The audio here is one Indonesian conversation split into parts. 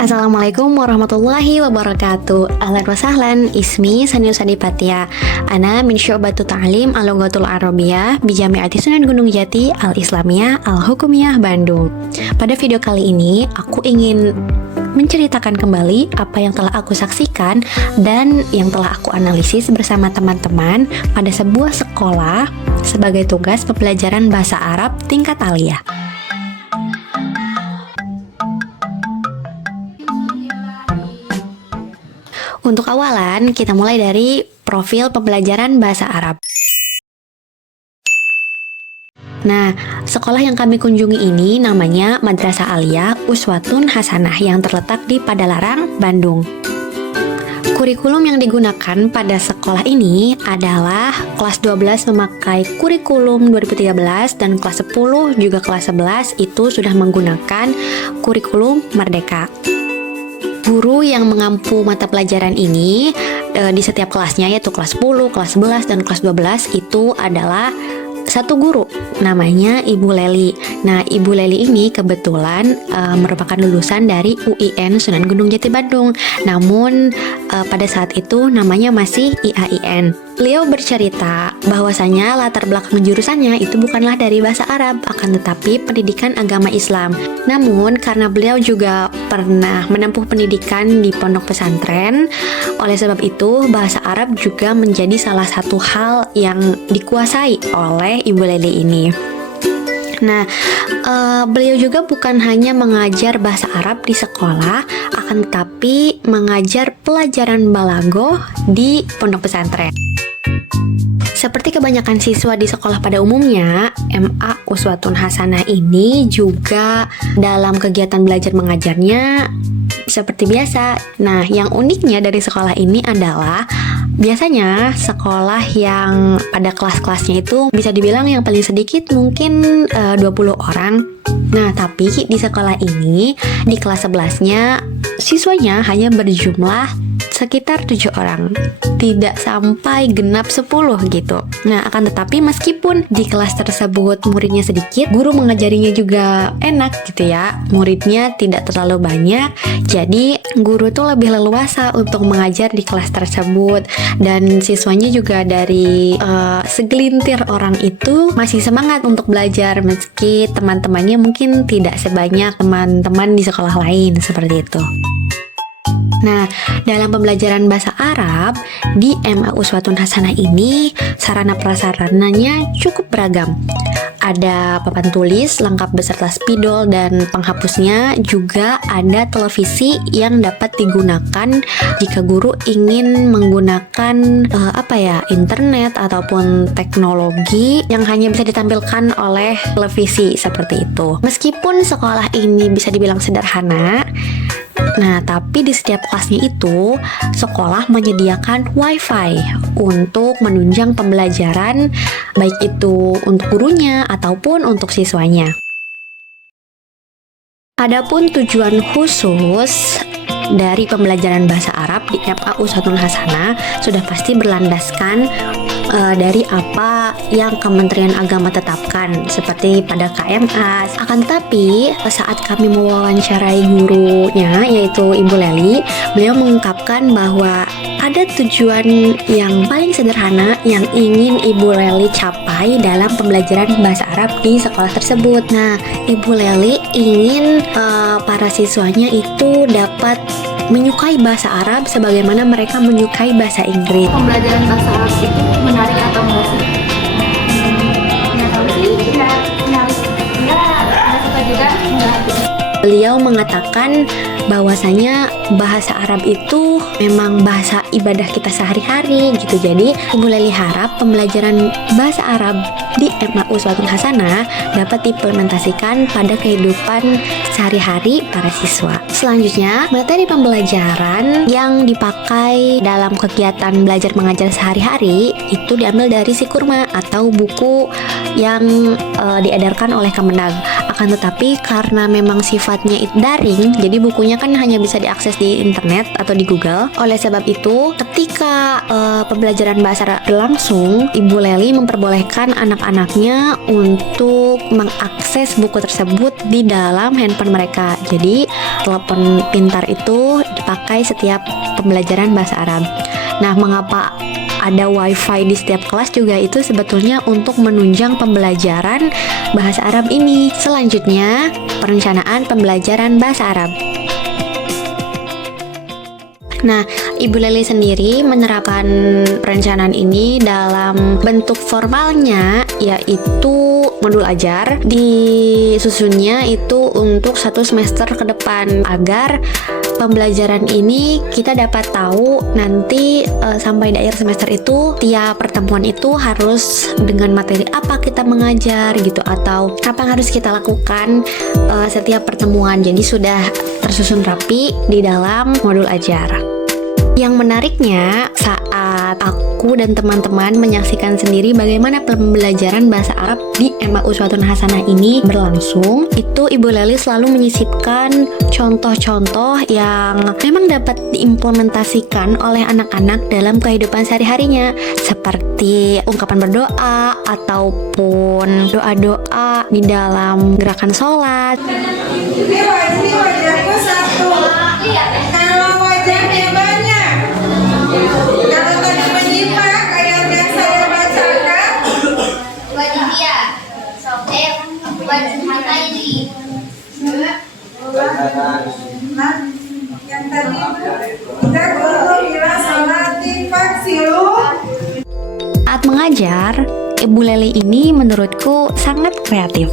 Assalamualaikum warahmatullahi wabarakatuh. Ahlan wa sahlan, ismi Sanil Sadipatia. Ana min syu'batu ta'lim al-lughatul arabiyah bi Jami'ati Sunan Gunung Jati Al-Islamiyah Al-Hukumiyah Bandung. Pada video kali ini aku ingin menceritakan kembali apa yang telah aku saksikan dan yang telah aku analisis bersama teman-teman pada sebuah sekolah sebagai tugas pembelajaran bahasa Arab tingkat aliyah. Untuk awalan, kita mulai dari profil pembelajaran bahasa Arab. Nah, sekolah yang kami kunjungi ini namanya Madrasah Aliyah Uswatun Hasanah yang terletak di Padalarang, Bandung. Kurikulum yang digunakan pada sekolah ini adalah kelas 12 memakai kurikulum 2013 dan kelas 10 juga kelas 11 itu sudah menggunakan kurikulum Merdeka. Guru yang mengampu mata pelajaran ini di setiap kelasnya yaitu kelas 10, kelas 11, dan kelas 12 itu adalah satu guru namanya Ibu Leli. Nah, Ibu Leli ini kebetulan merupakan lulusan dari UIN Sunan Gunung Jati Bandung. Namun pada saat itu namanya masih IAIN. Beliau bercerita bahwasanya latar belakang jurusannya itu bukanlah dari bahasa Arab, akan tetapi pendidikan agama Islam. Namun karena beliau juga pernah menempuh pendidikan di pondok pesantren, oleh sebab itu bahasa Arab juga menjadi salah satu hal yang dikuasai oleh Ibu Leli ini. Nah, beliau juga bukan hanya mengajar bahasa Arab di sekolah, akan tetapi mengajar pelajaran balaghah di pondok pesantren. Seperti kebanyakan siswa di sekolah pada umumnya, MA Uswatun Hasanah ini juga dalam kegiatan belajar mengajarnya seperti biasa. Nah, yang uniknya dari sekolah ini adalah biasanya sekolah yang pada kelas-kelasnya itu bisa dibilang yang paling sedikit mungkin 20 orang. Nah, tapi di sekolah ini di kelas 11-nya siswanya hanya berjumlah sekitar 7 orang, tidak sampai genap 10 gitu. Nah, akan tetapi meskipun di kelas tersebut muridnya sedikit, guru mengajarinya juga enak gitu ya. Muridnya tidak terlalu banyak, jadi guru tuh lebih leluasa untuk mengajar di kelas tersebut. Dan siswanya juga dari segelintir orang itu masih semangat untuk belajar meski teman-temannya mungkin tidak sebanyak teman-teman di sekolah lain seperti itu. Nah, dalam pembelajaran bahasa Arab di MA Uswatun Hasanah ini sarana prasarananya cukup beragam. Ada papan tulis lengkap beserta spidol dan penghapusnya, juga ada televisi yang dapat digunakan jika guru ingin menggunakan internet ataupun teknologi yang hanya bisa ditampilkan oleh televisi seperti itu. Meskipun sekolah ini bisa dibilang sederhana, nah, tapi di setiap kelasnya itu, sekolah menyediakan WiFi untuk menunjang pembelajaran, baik itu untuk gurunya ataupun untuk siswanya. Adapun tujuan khusus dari pembelajaran bahasa Arab di MA Uswatun Hasanah sudah pasti berlandaskan dari apa yang Kementerian Agama tetapkan seperti pada KMA. Akan tetapi saat kami mewawancarai gurunya yaitu Ibu Leli, beliau mengungkapkan bahwa ada tujuan yang paling sederhana yang ingin Ibu Leli capai dalam pembelajaran bahasa Arab di sekolah tersebut. Nah, Ibu Leli ingin para siswanya itu dapat menyukai bahasa Arab sebagaimana mereka menyukai bahasa Inggris. Pembelajaran bahasa Arab itu menarik atau enggak sih? Nggak tahu sih, menarik. Nggak suka juga, enggak. Beliau mengatakan bahwasanya bahasa Arab itu memang bahasa ibadah kita sehari-hari gitu. Jadi Ibu Leli harap pembelajaran bahasa Arab di MA Uswatun Hasanah dapat diimplementasikan pada kehidupan sehari-hari para siswa. Selanjutnya, materi pembelajaran yang dipakai dalam kegiatan belajar mengajar sehari-hari itu diambil dari Sikurma atau buku yang diedarkan oleh Kemenag. Akan tetapi karena memang sifatnya daring, jadi bukunya ilmunya kan hanya bisa diakses di internet atau di Google. Oleh sebab itu, ketika pembelajaran bahasa Arab berlangsung, Ibu Leli memperbolehkan anak-anaknya untuk mengakses buku tersebut di dalam handphone mereka. Jadi, telepon pintar itu dipakai setiap pembelajaran bahasa Arab. Nah, mengapa ada wifi di setiap kelas juga itu sebetulnya untuk menunjang pembelajaran bahasa Arab ini. Selanjutnya, perencanaan pembelajaran bahasa Arab. Nah, Ibu Leli sendiri menerapkan perencanaan ini dalam bentuk formalnya, yaitu modul ajar. Disusunnya itu untuk 1 semester ke depan agar pembelajaran ini kita dapat tahu nanti sampai di akhir semester itu tiap pertemuan itu harus dengan materi apa kita mengajar gitu, atau apa yang harus kita lakukan setiap pertemuan. Jadi sudah tersusun rapi di dalam modul ajar. Yang menariknya, saat aku dan teman-teman menyaksikan sendiri bagaimana pembelajaran bahasa Arab di MA Uswatun Hasanah ini berlangsung, itu Ibu Leli selalu menyisipkan contoh-contoh yang memang dapat diimplementasikan oleh anak-anak dalam kehidupan sehari-harinya, seperti ungkapan berdoa ataupun doa-doa di dalam gerakan sholat. Ini wajahku satu. Kalau wajahnya banyak, kalau tadi menyimak ayat yang saya bacakan, wajah dia, wajah mata ini. nah, yang tadi kita guru bila salati faksilu. Saat mengajar, Ibu Leli ini menurutku sangat kreatif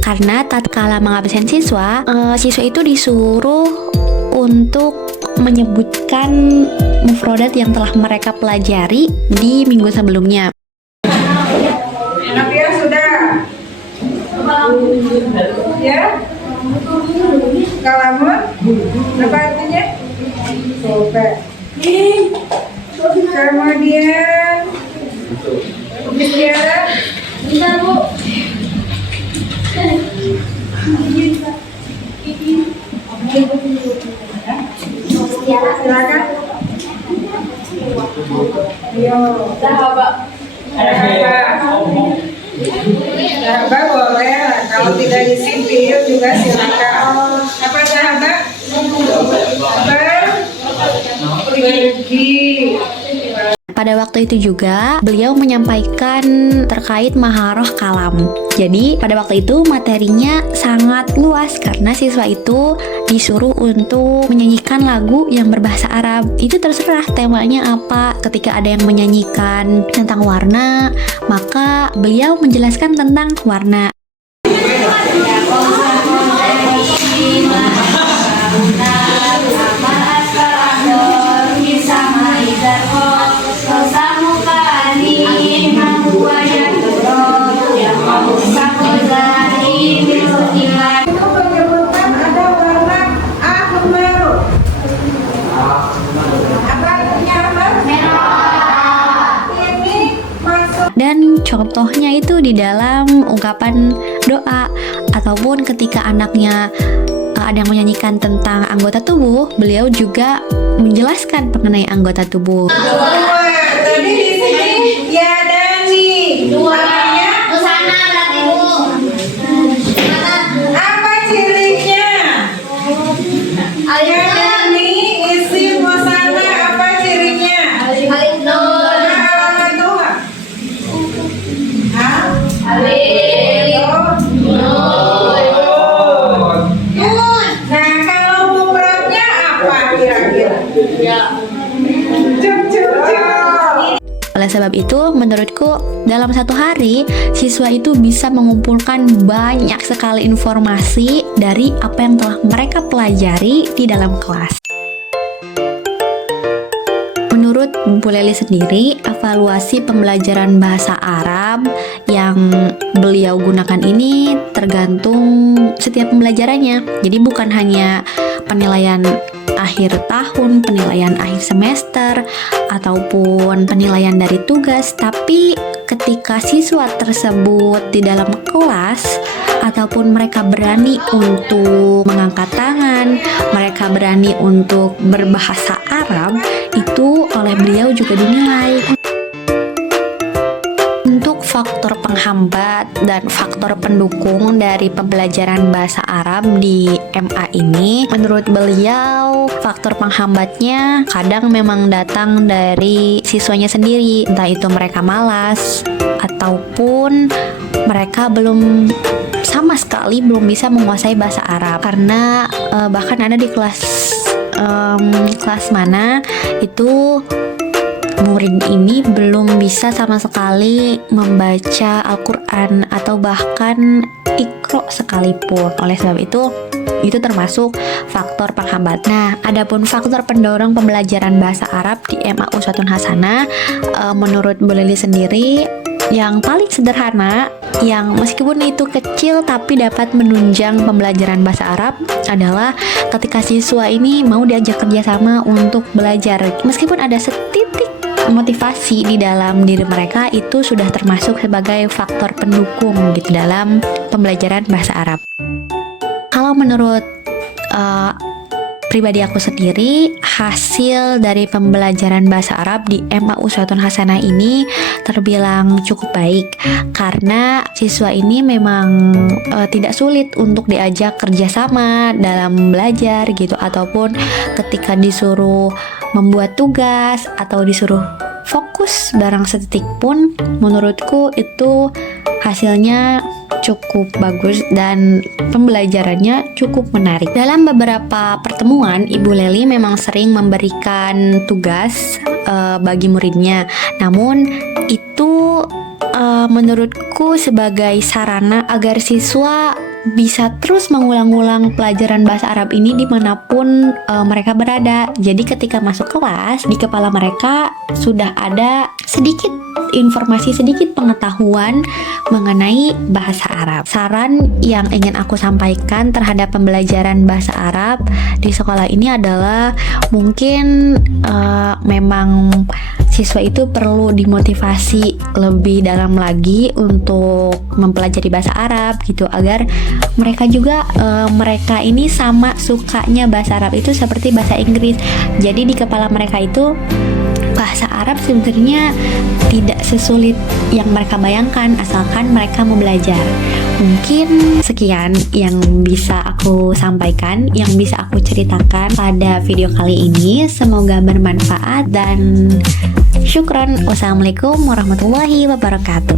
karena tatkala mengabsen siswa, siswa itu disuruh untuk menyebutkan mufrodat yang telah mereka pelajari di minggu sebelumnya. Nabiya sudah. Ya. Kalamun apa artinya? Sope. Kemudian istiara. Bentar, Bu. Silakan. Yo. Sahabat boleh lah. Kalau tidak isi video juga silakan. Apa sahabat? Pergi. Pada waktu itu juga beliau menyampaikan terkait maharoh kalam. Jadi pada waktu itu materinya sangat luas karena siswa itu disuruh untuk menyanyikan lagu yang berbahasa Arab. Itu terserah temanya apa. Ketika ada yang menyanyikan tentang warna, maka beliau menjelaskan tentang warna. Itu menyebutkan ada warna ahmar. Apa artinya ahmar? Ini masuk. Dan contohnya itu di dalam ungkapan doa ataupun ketika anaknya ada yang menyanyikan tentang anggota tubuh, beliau juga menjelaskan mengenai anggota tubuh. Tadi di sini ya Dani. Artinya Busana berarti, Bu. apa cirinya? Ya Dani isi musana apa cirinya? Alif nun. Alamat doa. Hah? Alif nun. Nah, kalau mufradnya apa kira-kira? Cuk, cuk, cuk. Oleh sebab itu, menurutku dalam satu hari siswa itu bisa mengumpulkan banyak sekali informasi dari apa yang telah mereka pelajari di dalam kelas. Menurut Bu Leli sendiri, evaluasi pembelajaran bahasa Arab yang beliau gunakan ini tergantung setiap pembelajarannya. Jadi bukan hanya penilaian akhir tahun, penilaian akhir semester, ataupun penilaian dari tugas, tapi ketika siswa tersebut di dalam kelas ataupun mereka berani untuk mengangkat tangan, mereka berani untuk berbahasa Arab itu oleh beliau juga dinilai. Untuk faktor penghambat dan faktor pendukung dari pembelajaran bahasa Arab di MA ini, menurut beliau faktor penghambatnya kadang memang datang dari siswanya sendiri, entah itu mereka malas ataupun mereka sama sekali belum bisa menguasai bahasa Arab. Karena bahkan ada di kelas mana itu murid ini belum bisa sama sekali membaca Al-Quran atau bahkan Iqra sekalipun. Oleh sebab itu termasuk faktor penghambat. Nah, adapun faktor pendorong pembelajaran bahasa Arab di MA Uswatun Hasanah, menurut Bu Leli sendiri, yang paling sederhana, yang meskipun itu kecil tapi dapat menunjang pembelajaran bahasa Arab adalah ketika siswa ini mau diajak kerjasama untuk belajar. Meskipun ada setitik motivasi di dalam diri mereka, itu sudah termasuk sebagai faktor pendukung gitu dalam pembelajaran bahasa Arab. Kalau menurut pribadi aku sendiri, hasil dari pembelajaran bahasa Arab di MA Uswatun Hasanah ini terbilang cukup baik karena siswa ini memang tidak sulit untuk diajak kerjasama dalam belajar gitu, ataupun ketika disuruh membuat tugas atau disuruh fokus barang sedetik pun, menurutku itu hasilnya cukup bagus dan pembelajarannya cukup menarik. Dalam beberapa pertemuan, Ibu Leli memang sering memberikan tugas bagi muridnya. Namun itu menurutku sebagai sarana agar siswa bisa terus mengulang-ulang pelajaran bahasa Arab ini dimanapun mereka berada. Jadi ketika masuk kelas, di kepala mereka sudah ada sedikit informasi, sedikit pengetahuan mengenai bahasa Arab. Saran yang ingin aku sampaikan terhadap pembelajaran bahasa Arab di sekolah ini adalah mungkin memang siswa itu perlu dimotivasi lebih dalam lagi untuk mempelajari bahasa Arab gitu, agar mereka juga mereka ini sama sukanya bahasa Arab itu seperti bahasa Inggris. Jadi di kepala mereka itu bahasa Arab sebenarnya tidak sesulit yang mereka bayangkan asalkan mereka mau belajar. Mungkin sekian yang bisa aku sampaikan, yang bisa aku ceritakan pada video kali ini. Semoga bermanfaat dan syukran. Wassalamualaikum warahmatullahi wabarakatuh.